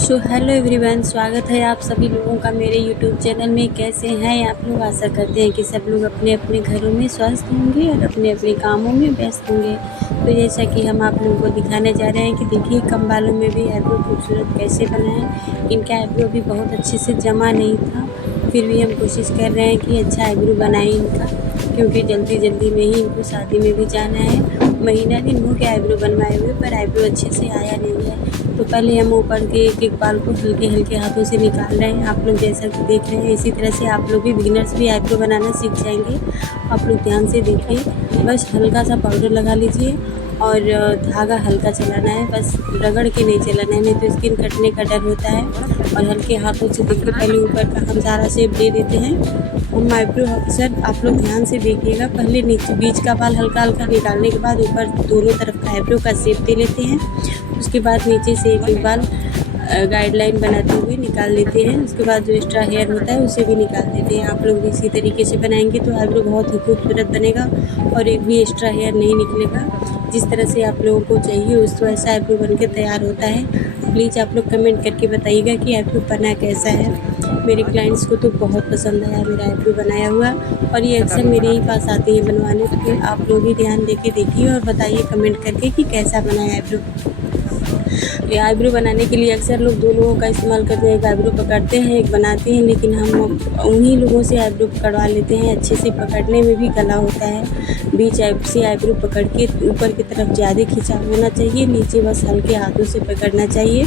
So hello everyone, स्वागत है आप सभी लोगों का मेरे यूट्यूब चैनल में। कैसे हैं आप लोग? आशा करते हैं कि सब लोग अपने अपने घरों में स्वस्थ होंगे और अपने अपने कामों में व्यस्त होंगे। तो जैसा कि हम आप लोगों को दिखाने जा रहे हैं कि देखिए कम बालों में भी आईब्रो खूबसूरत कैसे बनाएं। इनका आईब्रो भी बहुत अच्छे से जमा नहीं था, फिर भी हम कोशिश कर रहे हैं कि अच्छा आईब्रो बनाएं इनका, क्योंकि जल्दी जल्दी में ही इनको शादी में भी जाना है। महीना दिन हो गया आईब्रो बनवाए हुए, पर आईब्रो अच्छे से आया नहीं है। तो पहले हम ऊपर के एक एक बाल को हल्के हल्के हाथों से निकाल रहे हैं। आप लोग जैसा कि देख रहे हैं, इसी तरह से आप लोग भी बिगिनर्स भी आईब्रो बनाना सीख जाएंगे। आप लोग ध्यान से देखिए, बस हल्का सा पाउडर लगा लीजिए और धागा हल्का चलाना है, बस रगड़ के नहीं चलाना है, नहीं तो स्किन कटने का डर होता है। और हल्के हाथों से देखिए, पहले ऊपर का हम सारा शेप दे देते हैं। हम आईब्रो अक्सर आप लोग ध्यान से देखिएगा, पहले नीचे बीच का बाल हल्का हल्का निकालने के बाद ऊपर दोनों तरफ का आईब्रो का शेप दे लेते हैं। उसके बाद नीचे से एक एक बाल गाइडलाइन बनाते हुए निकाल लेते हैं। उसके बाद जो एक्स्ट्रा हेयर होता है उसे भी निकाल देते हैं। आप लोग भी इसी तरीके से बनाएंगे तो आईब्रो बहुत ही खूबसूरत बनेगा और एक भी एक्स्ट्रा हेयर नहीं निकलेगा। जिस तरह से आप लोगों को चाहिए उस वैसा आईब्रो बन के तैयार होता है। प्लीज़ आप लोग कमेंट करके बताइएगा कि आईब्रो बना कैसा है। मेरे क्लाइंट्स को तो बहुत पसंद आया मेरा आईब्रो बनाया हुआ, और ये अक्सर मेरे ही पास आते हैं बनवाने। तो आप लोग भी ध्यान देके देखिए और बताइए कमेंट करके कि कैसा बना है आईब्रो। ये आईब्रो बनाने के लिए अक्सर लोग दो लोगों का इस्तेमाल करते हैं, एक आईब्रो पकड़ते हैं एक बनाते हैं, लेकिन हम उन्हीं लोगों से आईब्रो पकड़वा लेते हैं। अच्छे से पकड़ने में भी कला होता है। बीच से आईब्रो पकड़ के ऊपर की तरफ ज़्यादा खिंचाव होना चाहिए, नीचे बस हल्के हाथों से पकड़ना चाहिए।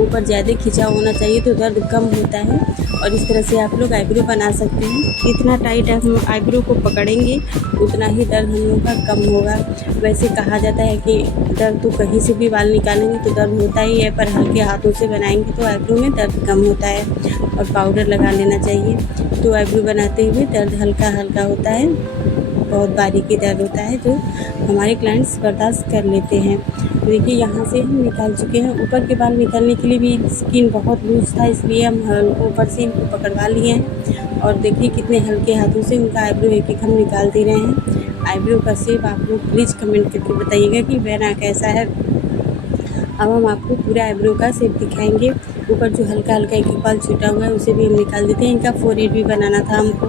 ऊपर ज़्यादा खिंचाव होना चाहिए तो दर्द कम होता है, और इस तरह से आप लोग आईब्रो बना सकते हैं। जितना टाइट हम आईब्रो को पकड़ेंगे उतना ही दर्द हम लोगों का कम होगा। वैसे कहा जाता है कि दर्द तो कहीं से भी बाल निकालेंगे तो दर्द होता ही है, पर हल्के हाथों से बनाएंगे तो आईब्रो में दर्द कम होता है। और पाउडर लगा लेना चाहिए तो आईब्रो बनाते हुए दर्द हल्का हल्का होता है, बहुत बारीकी दर्द होता है जो हमारे क्लाइंट्स बर्दाश्त कर लेते हैं। देखिए यहाँ से हम निकाल चुके हैं। ऊपर के बाल निकालने के लिए भी स्किन बहुत लूज था, इसलिए हम ऊपर से इनको पकड़वा लिए हैं। और देखिए कितने हल्के हाथों से उनका आईब्रो एक एक हम निकाल दे रहे हैं। आईब्रो का शेप आप लोग प्लीज़ कमेंट करके बताइएगा कि बना कैसा है। अब हम आपको पूरा आईब्रो का शेप दिखाएंगे। ऊपर जो हल्का हल्का एक एक बाल छूटा हुआ है उसे भी हम निकाल देते हैं। इनका फोरहेड भी बनाना था हमको,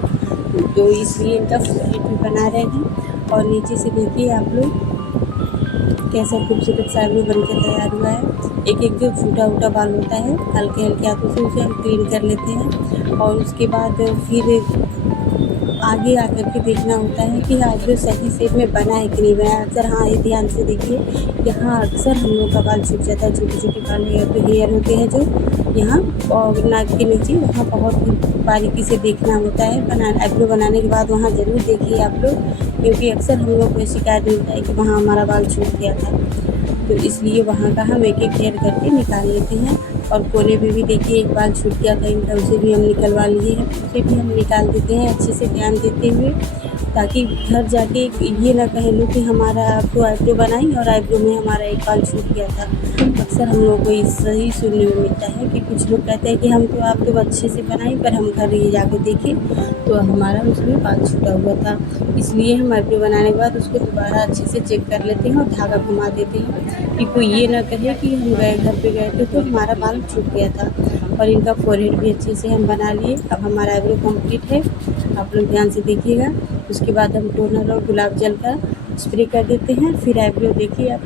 तो इसलिए इनका फोरहेड भी बना रहे हैं। और नीचे से देखिए आप लोग कैसा खूबसूरत सा आईब्रो बन के तैयार हुआ है। एक एक जो छूटा उटा बाल होता है हल्के हल्के हाथों से उसे हम क्लीन कर लेते हैं। और उसके बाद फिर आगे आकर के देखना होता है कि आईब्रो सही शेप में बना है कि नहीं बना। अक्सर हाँ ये ध्यान से देखिए, यहाँ अक्सर हम लोग का बाल छूट जाता है। छोटे छोटे बाल हेयर होते हैं जो यहाँ और नाक के नीचे, वहाँ बहुत बारीकी से देखना होता है। आईब्रो बनाने के बाद वहाँ ज़रूर देखिए आप लोग, क्योंकि अक्सर हम लोग को शिकायत मिलता है कि वहाँ हमारा बाल छूट गया था। तो इसलिए वहाँ का हम एक एक हेयर करके निकाल लेते हैं। और कोने पे भी देखिए एक बाल छूट गया था इनका, उसे भी हम निकलवा लिए हैं, उसे भी हम निकाल देते हैं अच्छे से ध्यान देते हुए, ताकि घर जाके ये ना कहे लो कि हमारा आपको आईब्रो बनाई और आईब्रो में हमारा एक बाल छूट गया था। अक्सर हम लोगों को सही सुनने में मिलता है कि कुछ लोग कहते हैं कि हम तो आपको अच्छे से बनाई, पर हम घर ये जाके देखें तो हमारा उसमें बाल छूटा हुआ था। इसलिए हम आईब्रो बनाने के बाद उसको दोबारा अच्छे से चेक कर लेते हैं और धागा घुमा देते हैं कि कोई ये ना कहे कि हम घर पे गए थे तो हमारा बाल छूट गया था। और इनका फोरहेड भी अच्छे से हम बना लिए। अब हमारा आईब्रो कंप्लीट है, आप लोग ध्यान से देखिएगा। उसके बाद हम टोनर और गुलाब जल का स्प्रे कर देते हैं। फिर आईब्रो देखिए, आप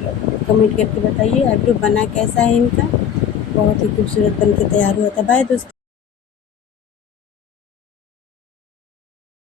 कमेंट करके बताइए आईब्रो बना कैसा है इनका। बहुत ही खूबसूरत बन के तैयार हुआ था। बाय दोस्तों।